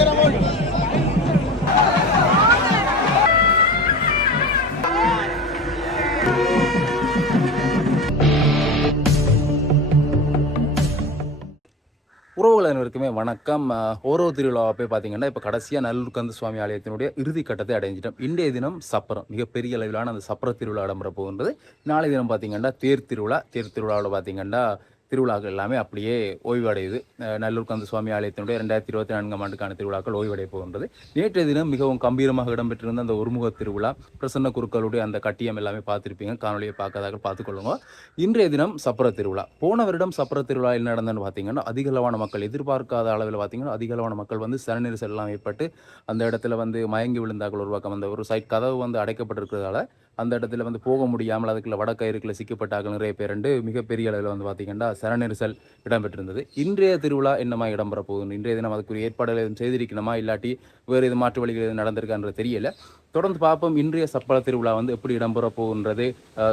உறவுகள் அனைவருக்குமே வணக்கம். ஓரோ திருவிழாவை போய் பார்த்தீங்கன்னா இப்போ கடைசியாக நல்லூர் கந்த சுவாமி ஆலயத்தினுடைய இறுதி கட்டத்தை அடைஞ்சிட்டோம். இன்றைய தினம் சப்பரம் மிகப்பெரிய அளவிலான அந்த சப்பர திருவிழா இடம்பெற போகின்றது. நாளைய தினம் பார்த்தீங்கன்னா தேர் திருவிழாவில் பார்த்தீங்கன்னா திருவிழாக்கள் எல்லாமே அப்படியே ஓய்வடையுது. நல்லூர் கந்த சுவாமி ஆலயத்தினுடைய 2024ஆம் ஆண்டுக்கான திருவிழாக்கள் ஓய்வடைய போகின்றது. நேற்றைய தினம் மிகவும் கம்பீரமாக இடம்பெற்றிருந்த அந்த ஒருமுக திருவிழா, பிரசன்ன குருக்களுடைய அந்த கட்டியம் எல்லாமே பார்த்துருப்பீங்க. காணொலியை பார்க்காதாக பார்த்துக்கொள்ளுங்க. இன்றைய தினம் சப்பர திருவிழா. போன வருடம் சப்பர திருவிழா என்ன நடந்ததுன்னு பார்த்தீங்கன்னா அதிகளவான மக்கள் எதிர்பார்க்காத அளவில் பார்த்தீங்கன்னா அதிகளவான மக்கள் வந்து சன நெரிசல் எல்லாம் ஏற்பட்டு அந்த இடத்துல வந்து மயங்கி விழுந்தார்கள். ஒரு பக்கம் அந்த ஒரு சைட் கதவு வந்து அடைக்கப்பட்டிருக்கிறதால அந்த இடத்துல வந்து போக முடியாமல் அதுக்குள்ள வடக்கயிறுக்குள்ள சிக்கப்பட்டார்கள் நிறைய பேர். மிகப்பெரிய அளவில் வந்து பார்த்தீங்கன்னா சன நெரிசல் இடம்பெற்றிருந்தது. இன்றைய திருவிழா என்னமா இடம்பெற போகுது, இன்றைய தினம் அதுக்குரிய ஏற்பாடுகள் எதுவும் செய்திருக்கணுமா இல்லாட்டி வேறு இது மாற்று வழிகள் எதுவும் நடந்திருக்கான்றது தெரியல. தொடர்ந்து பார்ப்போம். இன்றைய சப்பர திருவிழா வந்து எப்படி இடம்பெற போகின்றது,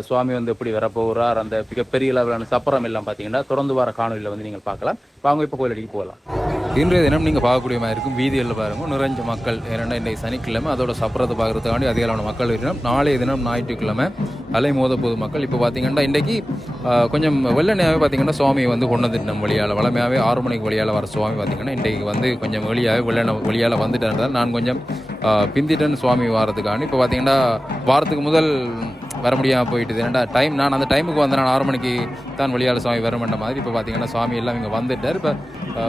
சுவாமி வந்து எப்படி வரப்போகிறார், அந்த மிகப்பெரிய அளவிலான சப்பரம் எல்லாம் பார்த்தீங்கன்னா தொடர்ந்து வர காணொலியில் வந்து நீங்கள் பார்க்கலாம். வாங்க இப்போ கோயிலடிக்கு போகலாம். இன்றைய தினம் நீங்கள் பார்க்கக்கூடிய மாதிரி இருக்கும். வீதிகளில் பாருங்கள் நிறைஞ்ச மக்கள். ஏன்னா இன்றைக்கு சனிக்கிழமை, அதோட சப்பரத்தை பார்க்குறதுக்காண்டி அதிகமான மக்கள் இருக்கணும். நாளைய தினம் ஞாயிற்றுக்கிழமை அலை மோத பொது மக்கள். இப்போ பார்த்தீங்கன்னா இன்றைக்கி கொஞ்சம் வெள்ளனையாகவே பார்த்தீங்கன்னா சுவாமி வந்து கொண்டு வந்துட்டு நம்ம வழியால் வளமையாகவே 6 மணிக்கு வழியால் வர சுவாமி பார்த்தீங்கன்னா இன்றைக்கு வந்து கொஞ்சம் வெளியாகவே வெள்ளனை வழியால் வந்துட்டேன். நான் கொஞ்சம் பிந்திட்டேன்னு சுவாமி வாரத்துக்காண்டி இப்போ பார்த்தீங்கன்னா வாரத்துக்கு முதல் வர முடியாமல் போயிட்டுது. ஏன்னா நான் அந்த டைமுக்கு வந்தேன். நான் 6 மணிக்கு தான் வழியால் சுவாமி வர வேண்ட மாதிரி. இப்போ பார்த்தீங்கன்னா சுவாமி எல்லாம் இங்கே வந்துட்டார். இப்போ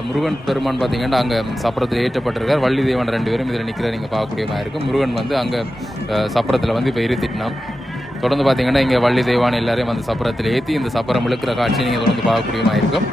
முருகன் பெருமான் பார்த்தீங்கன்னா அங்கே சப்பரத்தில் ஏற்றப்பட்டிருக்கார். வள்ளி தேவன் 2 பேரும் இதில் நிற்கிற நீங்கள் பார்க்கக்கூடிய மாதிரி இருக்கும். முருகன் வந்து அங்கே சப்பரத்தில் வந்து இப்போ இருத்திட்டினான். தொடர்ந்து பார்த்தீங்கன்னா இங்கே வள்ளி தேவான் எல்லாரையும் வந்து சப்பரத்தில் ஏற்றி இந்த சப்பரம் இழுக்கிற காட்சி நீங்கள் தொடர்ந்து பார்க்கக்கூடிய மாதிரி இருக்கும்.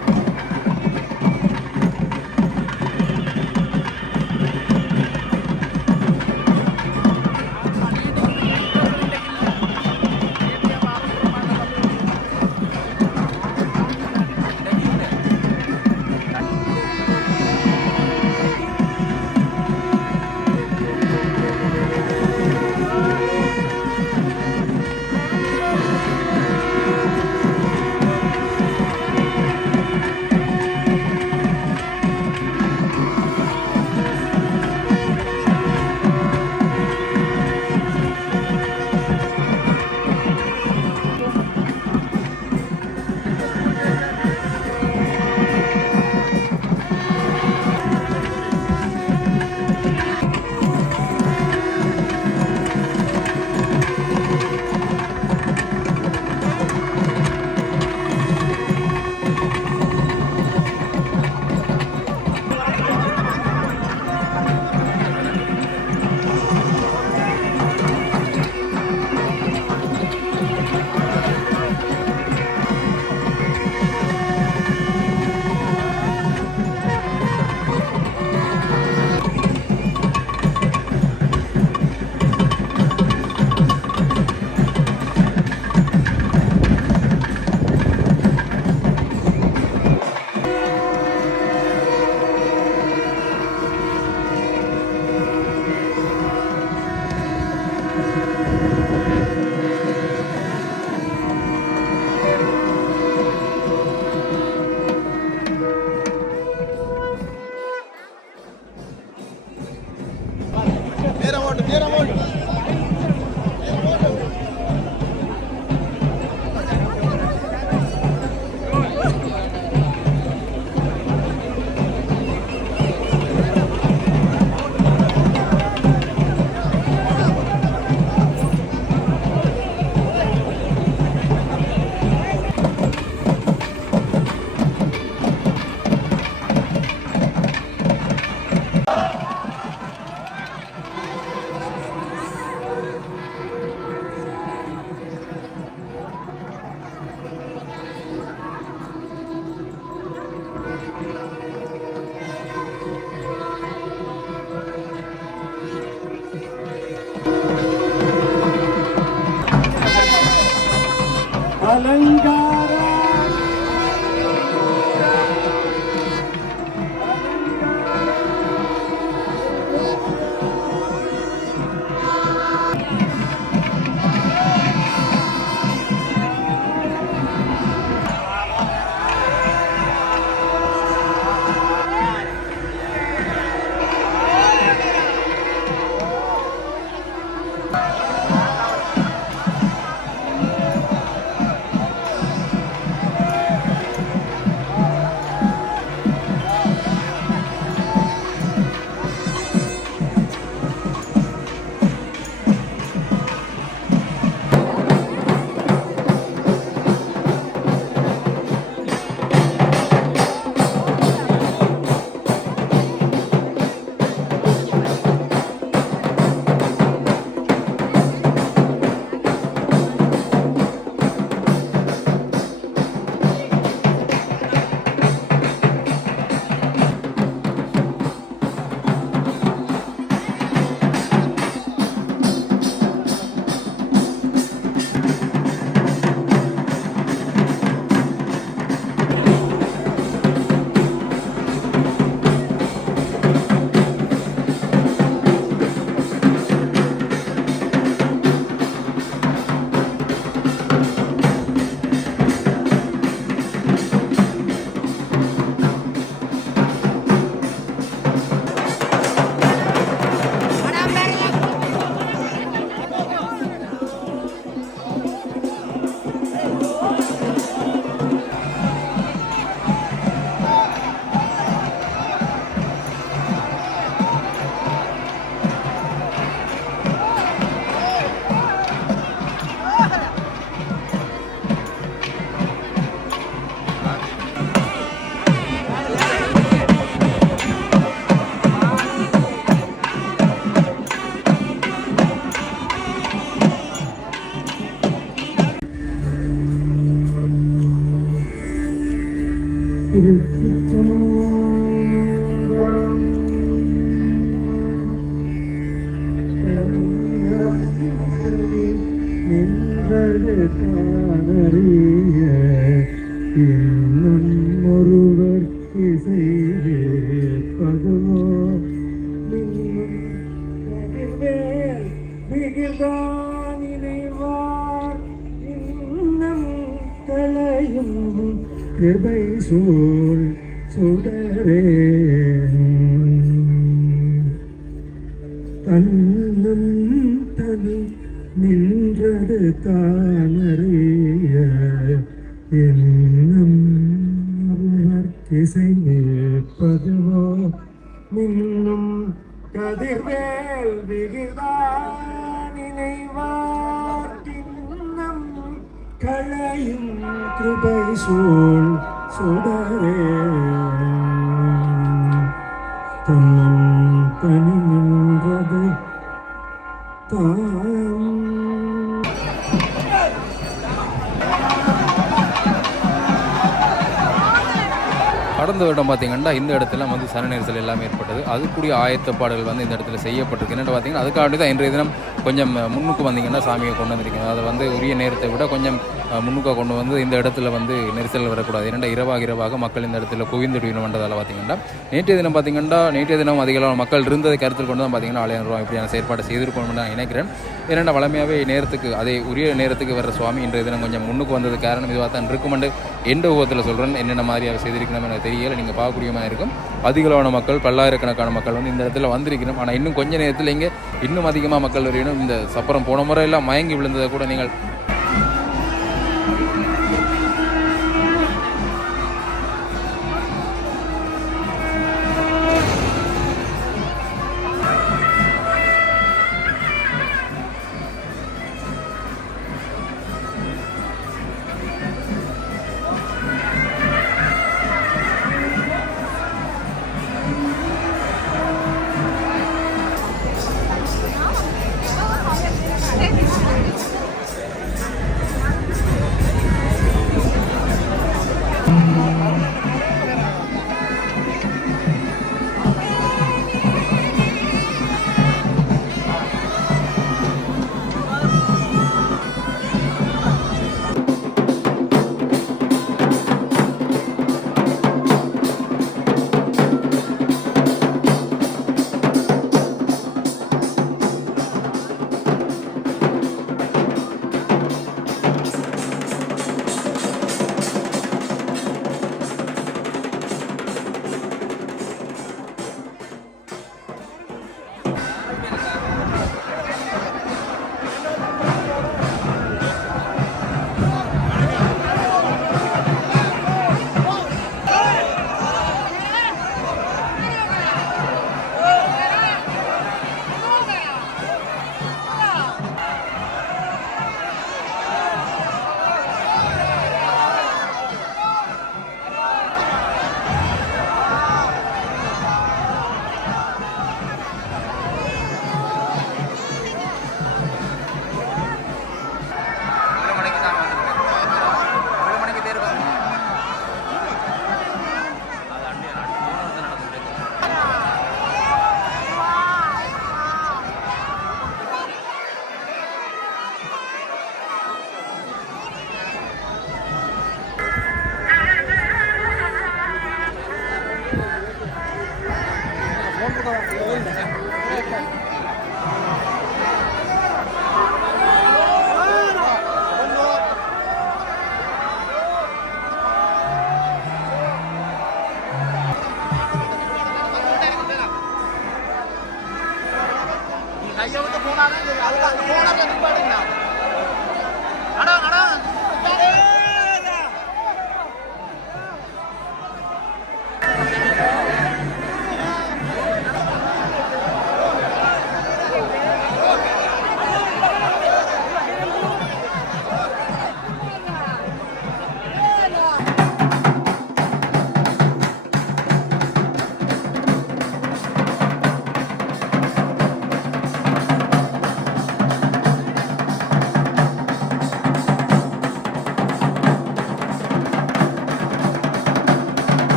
காணறிய இன்னும் ஒருவர் இசைவே பதுவோ இன்னும் கதிர்வேல் மிகுதான் இணைவார் இன்னும் தலையும் கிருபை சூழ் சுடரே தன்னும் தனி நின்றது தானறிய என்னும் இசை நிற்பதுவோ மின்னும் கதிர்வேல் விகிதான் நினைவார் இன்னம் களையும் கிருபை சூழ் சுடரே தன்னும் தனி நின்றது கடந்த வருடம் பார்த்தீங்கன்னா இந்த இடத்துல வந்து சன நெரிசல் எல்லாமே ஏற்பட்டது. அதுக்குரிய ஆயத்தப்பாடுகள் வந்து இந்த இடத்துல செய்யப்பட்டிருக்கு. என்னென்னு பார்த்தீங்கன்னா அதுக்காண்டி தான் இன்றைய தினம் கொஞ்சம் முன்னுக்கு வந்தீங்கன்னா சாமியை கொண்டு வந்திருக்கீங்க. அதை வந்து உரிய நேரத்தை விட கொஞ்சம் முன்னுக்காக கொண்டு வந்து இந்த இடத்துல வந்து நெரிசல் வரக்கூடாது. ஏன்னா இரவாக மக்கள் இந்த இடத்துல குவிந்துடுவீங்கன்றதால பார்த்தீங்கன்னா நேற்றைய தினம் அதிகளவு மக்கள் இருந்ததை கருத்தில் கொண்டு தான் பார்த்தீங்கன்னா 6,000 ரூபா இப்படியான செயற்பாடு செய்திருக்கணும்னு நான் நினைக்கிறேன். ஏன்னா வளமையாகவே நேரத்துக்கு உரிய நேரத்துக்கு வர்ற சுவாமி இன்றைய தினம் கொஞ்சம் முன்னுக்கு வந்தது காரணம் இதுவாக தான் இருக்குமெண்டு எந்த ஊகத்தில் சொல்கிறேன். என்னென்ன மாதிரியாக செய்திருக்கணும் எனக்கு தெரியலை. நீங்கள் பார்க்கக்கூடிய மாதிரி இருக்கும். அதிகளவான மக்கள் பல்லாயிரக்கணக்கான மக்கள் வந்து இந்த இடத்துல வந்திருக்கணும். ஆனால் இன்னும் கொஞ்சம் நேரத்தில் இங்கே இன்னும் அதிகமாக மக்கள் வரையணும். இந்த சப்பரம் போன முறை எல்லாம் மயங்கி விழுந்ததை கூட நீங்கள் கையை விட்டு போனாலும் அதுக்கு போனாலும்